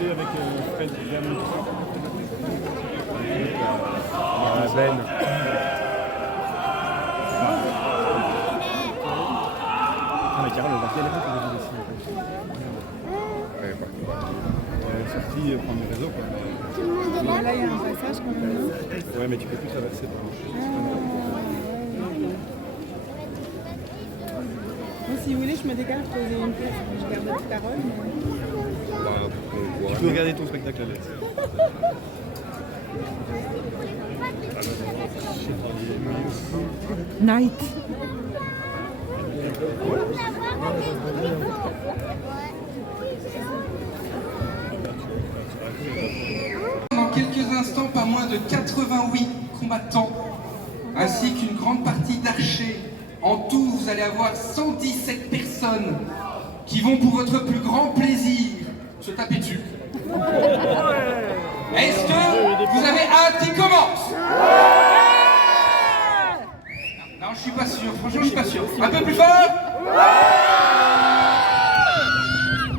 discuté avec Fred Vernon. Ben. Ah mais Carole, elle va galérer pour les dessiner. Elle est sortie prendre le réseau quoi. Là il y a un passage quand même. Ouais mais tu peux plus traverser par là. Moi si vous voulez je me décale, je posais une pièce, je garde la parole. Tu peux regarder ton spectacle Alex. Night. Dans quelques instants, pas moins de 88 combattants, ainsi qu'une grande partie d'archers. En tout, vous allez avoir 117 personnes qui vont, pour votre plus grand plaisir, se taper dessus. Est-ce que vous avez hâte qu'il commence? Non, je suis pas sûr. Franchement, je suis pas sûr. Un peu plus fort.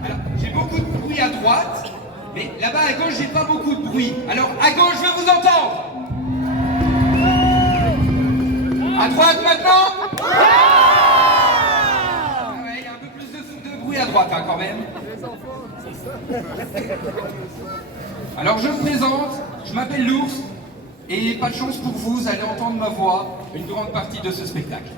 Alors, j'ai beaucoup de bruit à droite, mais là-bas à gauche, j'ai pas beaucoup de bruit. Alors, à gauche, je veux vous entendre. À droite maintenant. Ah ouais, il y a un peu plus de bruit à droite, hein, quand même. Alors, je me présente. Je m'appelle l'ours. Et pas de chance pour vous, vous allez entendre ma voix une grande partie de ce spectacle.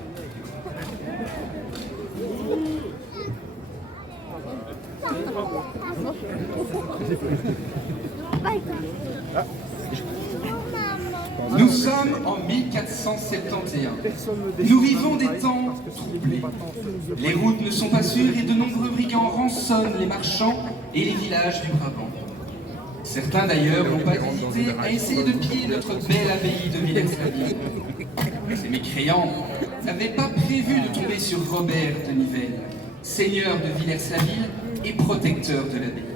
Nous sommes en 1471. Nous vivons des temps troublés. Les routes ne sont pas sûres et de nombreux brigands rançonnent les marchands et les villages du Brabant. Certains d'ailleurs n'ont pas hésité à essayer de piller notre belle abbaye de Villers-la-Ville. Ces mécréants n'avaient pas prévu de tomber sur Robert de Nivelles, seigneur de Villers-la-Ville et protecteur de l'abbaye.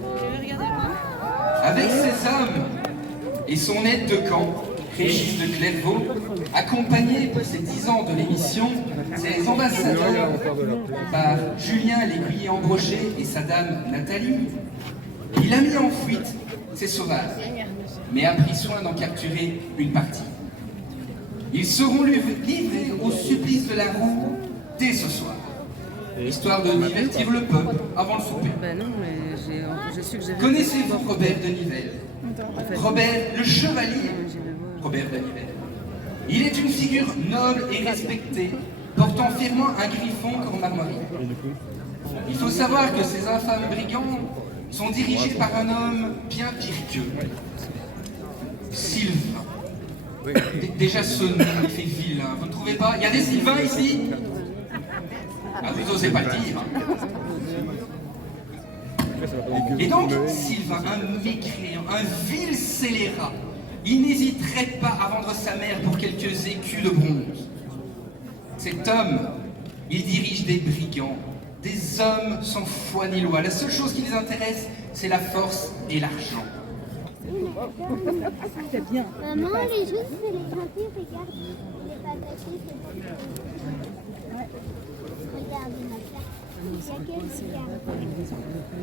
Avec ses hommes et son aide de camp, Régis de Clairvaux, accompagné pour ses 10 ans de l'émission, ses ambassadeurs par Julien l'Aiguillé Embroché et sa dame Nathalie, il a mis en fuite ces sauvages, mais a pris soin d'en capturer une partie. Ils seront livrés au supplice de la roue dès ce soir, histoire de divertir le peuple avant le souper. Ben non, mais j'ai su que j'avais... Connaissez-vous Robert de Nivelles? Robert le chevalier Robert de Nivelles. Il est une figure noble et respectée, portant fièrement un griffon comme armoirie. Il faut savoir que ces infâmes brigands sont dirigés par un homme bien pire qu'eux. Sylvain. Déjà ce nom fait vilain, vous ne trouvez pas? Il y a des Sylvains ici? Ah, vous n'osez pas le dire. Et donc, Sylvain, un mécréant, un vil scélérat, il n'hésiterait pas à vendre sa mère pour quelques écus de bronze. Cet homme, il dirige des brigands, des hommes sans foi ni loi. La seule chose qui les intéresse, c'est la force et l'argent. C'est bien. Maman, les choses, c'est les grandir, regarde. Les patates, c'est pas ouais. Regarde, ma carte.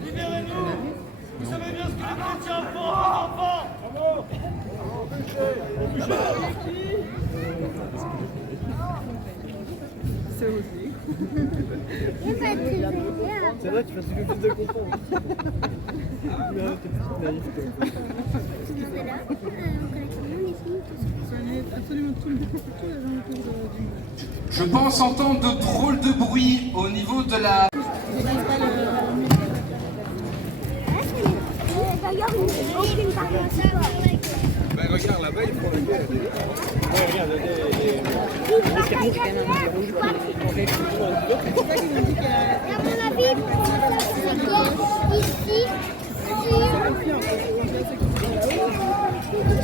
Libérez-nous! Vous savez bien ce que les chrétiens font à vos enfants! C'est aussi. C'est vrai, tu fais ce que tu te comprends. Absolument tout les gens autour du monde. Je pense entendre de drôles de bruit au niveau de la... Ben regarde là-bas, ils font la guerre. Ouais, regarde,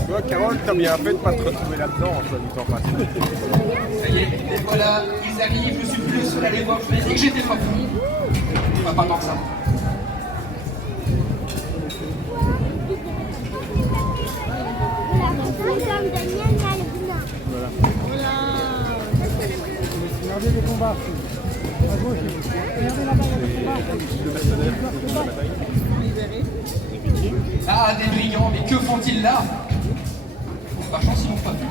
tu vois, Carole, t'as bien fait de pas te retrouver là-dedans en choisissant pas. Ça y est, et voilà, ils arrivent, je suis plus le seul à les voir. Je me dis que j'étais pas fou. Pas tant que ça. Regardez les combats. À gauche, regardez là-bas, il y a des combats. Le mercenaire, la bataille. Ah, des brigands, mais que font-ils là? Par chance, ils n'ont pas vu.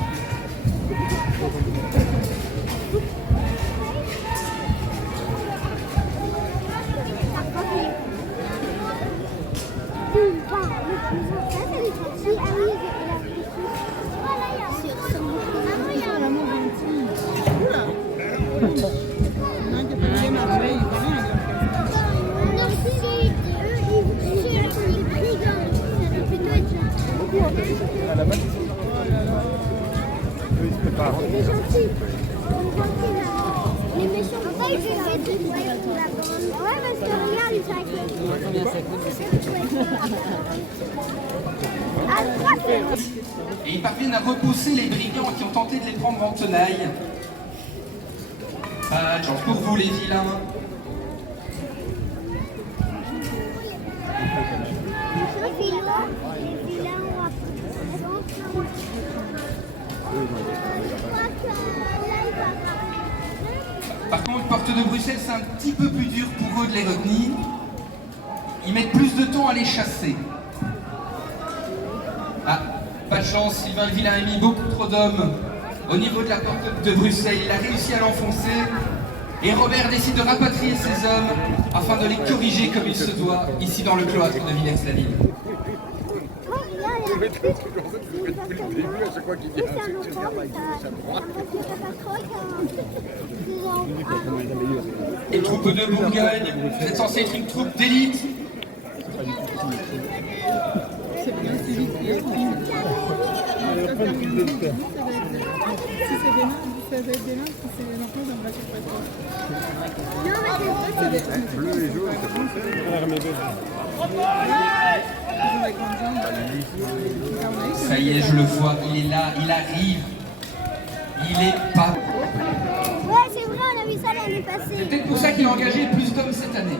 À la base, eux, ils se préparent. C'est gentil. Les méchants, pourquoi ils font ça? Ouais, parce que regarde, ils sont avec le... Et ils parviennent à repousser les brigands qui ont tenté de les prendre en tenaille. Pas de chance pour vous, les vilains. Par contre, Porte de Bruxelles, c'est un petit peu plus dur pour eux de les retenir. Ils mettent plus de temps à les chasser. Ah, pas de chance, Sylvain le Vilain a mis beaucoup trop d'hommes au niveau de la porte de Bruxelles. Il a réussi à l'enfoncer. Et Robert décide de rapatrier ses hommes afin de les corriger comme il se doit, ici dans le cloître de Villers-la-Ville. Les troupes de Bourgogne, vous êtes censés être une troupe d'élite. Bleu et jaune, Ça y est, je le vois, il est là, il arrive. Il est pas... Ouais, c'est vrai, on a vu ça l'année passée. C'est peut-être pour ça qu'il a engagé plus d'hommes cette année.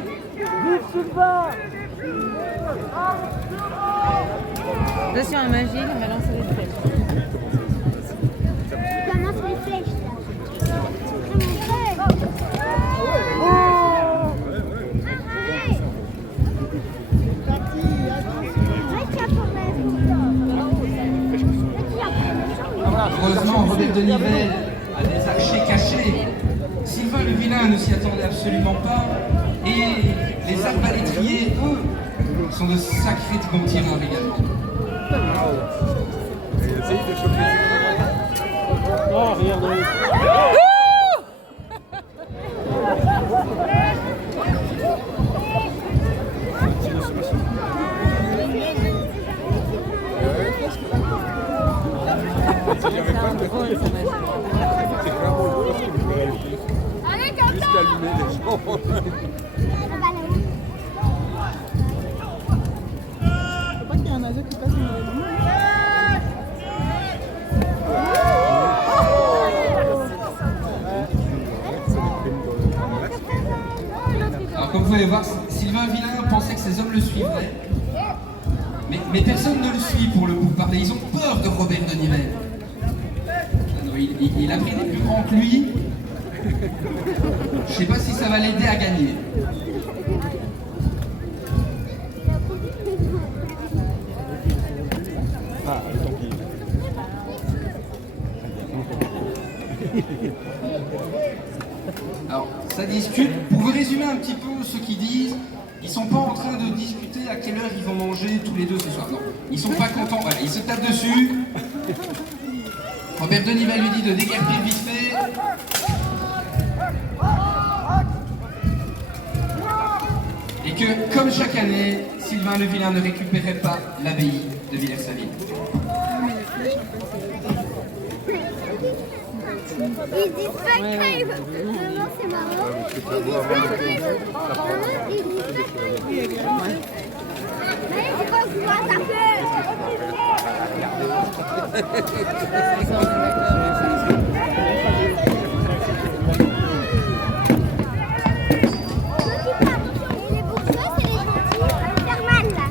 Attention à magie, on va lancer les flèches. Comment c'est les flèches là? Heureusement, Robert de Nivelle a des archers cachés. Sylvain le Vilain ne s'y attendait absolument pas. Et les arbalétriers, eux, sont de sacrés bons tireurs également. Et il essaye de choper. Oh, regarde. Allez, comme Juste allumer les gens. Faut pas qu'il y ait un oiseau qui passe dans les moments. Alors comme vous pouvez voir, Sylvain Vilain pensait que ses hommes le suivraient. Mais personne ne le suit pour le coup parler. Ils ont peur de Robert de Nivelle. Il a pris des plus grands que lui. Je sais pas si ça va l'aider à gagner. Ah, le temps qu'il... Alors, ça discute. Pour vous résumer un petit peu ce qu'ils disent, ils sont pas en train de discuter à quelle heure ils vont manger tous les deux ce soir. Non, ils sont pas contents. Voilà, ils se tapent dessus. Robert de Nivelle lui dit de déguerpir vite fait. Et que, comme chaque année, Sylvain le Vilain ne récupérait pas l'abbaye de Villers-la-Ville. Ils disent pas que vraiment c'est marrant. Ils disent pas que ils disent pas que mais c'est pas pouvoir les bourgeois, c'est les gentils. Ça va faire mal là.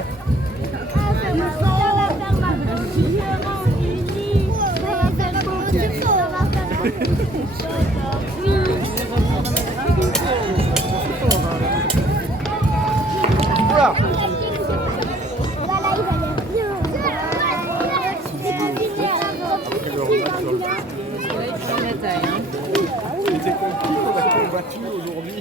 Ça va faire mal. Voilà, il va battu aujourd'hui